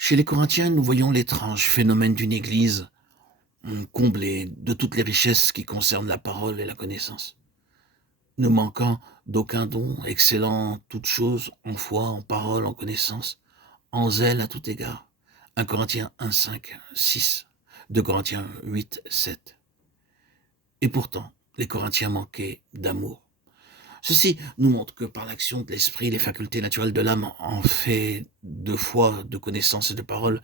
Chez les Corinthiens, nous voyons l'étrange phénomène d'une Église comblée de toutes les richesses qui concernent la parole et la connaissance, ne manquant d'aucun don, excellant en toutes choses, en foi, en parole, en connaissance, en zèle à tout égard. 1 Corinthiens 1, 5, 6, 2 Corinthiens 8, 7. Et pourtant, les Corinthiens manquaient d'amour. Ceci nous montre que par l'action de l'esprit, les facultés naturelles de l'âme en fait de foi, de connaissance et de parole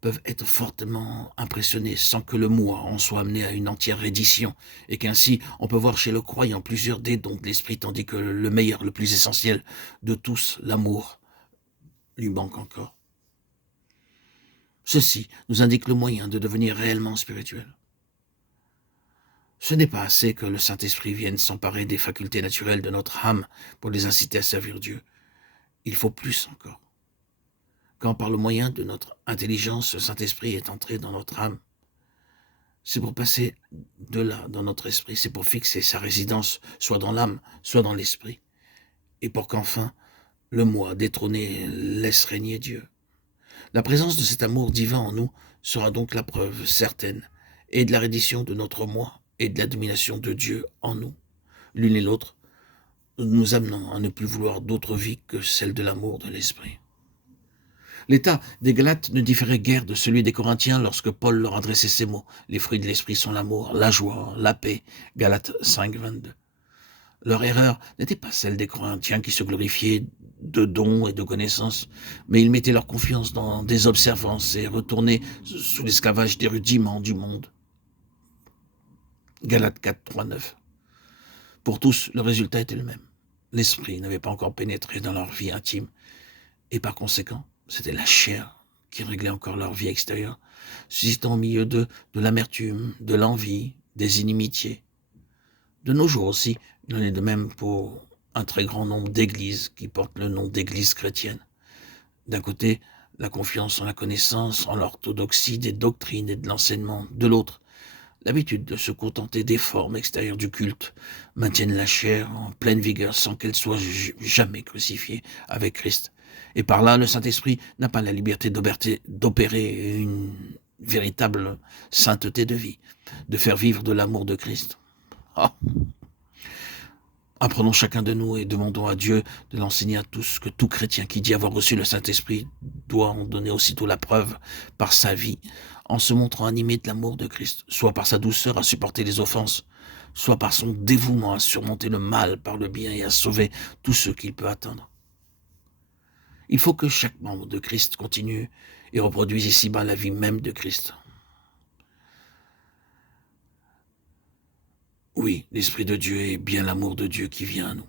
peuvent être fortement impressionnées sans que le moi en soit amené à une entière reddition, et qu'ainsi on peut voir chez le croyant plusieurs des dons de l'esprit, tandis que le meilleur, le plus essentiel de tous, l'amour, lui manque encore. Ceci nous indique le moyen de devenir réellement spirituel. Ce n'est pas assez que le Saint-Esprit vienne s'emparer des facultés naturelles de notre âme pour les inciter à servir Dieu. Il faut plus encore. Quand par le moyen de notre intelligence, le Saint-Esprit est entré dans notre âme, c'est pour passer de là dans notre esprit, c'est pour fixer sa résidence soit dans l'âme, soit dans l'esprit, et pour qu'enfin le moi détrôné laisse régner Dieu. La présence de cet amour divin en nous sera donc la preuve certaine et de la reddition de notre moi et de la domination de Dieu en nous, l'une et l'autre, nous amenant à ne plus vouloir d'autre vie que celle de l'amour de l'esprit. L'état des Galates ne différait guère de celui des Corinthiens lorsque Paul leur adressait ces mots. Les fruits de l'esprit sont l'amour, la joie, la paix. Galates 5, 22. Leur erreur n'était pas celle des Corinthiens qui se glorifiaient de dons et de connaissances, mais ils mettaient leur confiance dans des observances et retournaient sous l'esclavage des rudiments du monde. Galates 4, 3, 9. Pour tous, le résultat était le même. L'esprit n'avait pas encore pénétré dans leur vie intime, et par conséquent, c'était la chair qui réglait encore leur vie extérieure, suscitant au milieu d'eux de l'amertume, de l'envie, des inimitiés. De nos jours aussi, il en est de même pour un très grand nombre d'églises qui portent le nom d'églises chrétiennes. D'un côté, la confiance en la connaissance, en l'orthodoxie des doctrines et de l'enseignement. De l'autre, l'habitude de se contenter des formes extérieures du culte maintiennent la chair en pleine vigueur sans qu'elle soit jamais crucifiée avec Christ. Et par là, le Saint-Esprit n'a pas la liberté d'opérer une véritable sainteté de vie, de faire vivre de l'amour de Christ. Ah. Apprenons chacun de nous et demandons à Dieu de l'enseigner à tous, que tout chrétien qui dit avoir reçu le Saint-Esprit doit en donner aussitôt la preuve par sa vie, en se montrant animé de l'amour de Christ, soit par sa douceur à supporter les offenses, soit par son dévouement à surmonter le mal par le bien et à sauver tous ceux qu'il peut atteindre. Il faut que chaque membre de Christ continue et reproduise ici-bas la vie même de Christ. Oui, l'Esprit de Dieu est bien l'amour de Dieu qui vient à nous.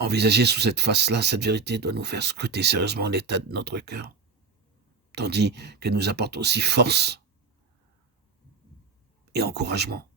Envisager sous cette face-là, cette vérité doit nous faire scruter sérieusement l'état de notre cœur, tandis qu'elle nous apporte aussi force et encouragement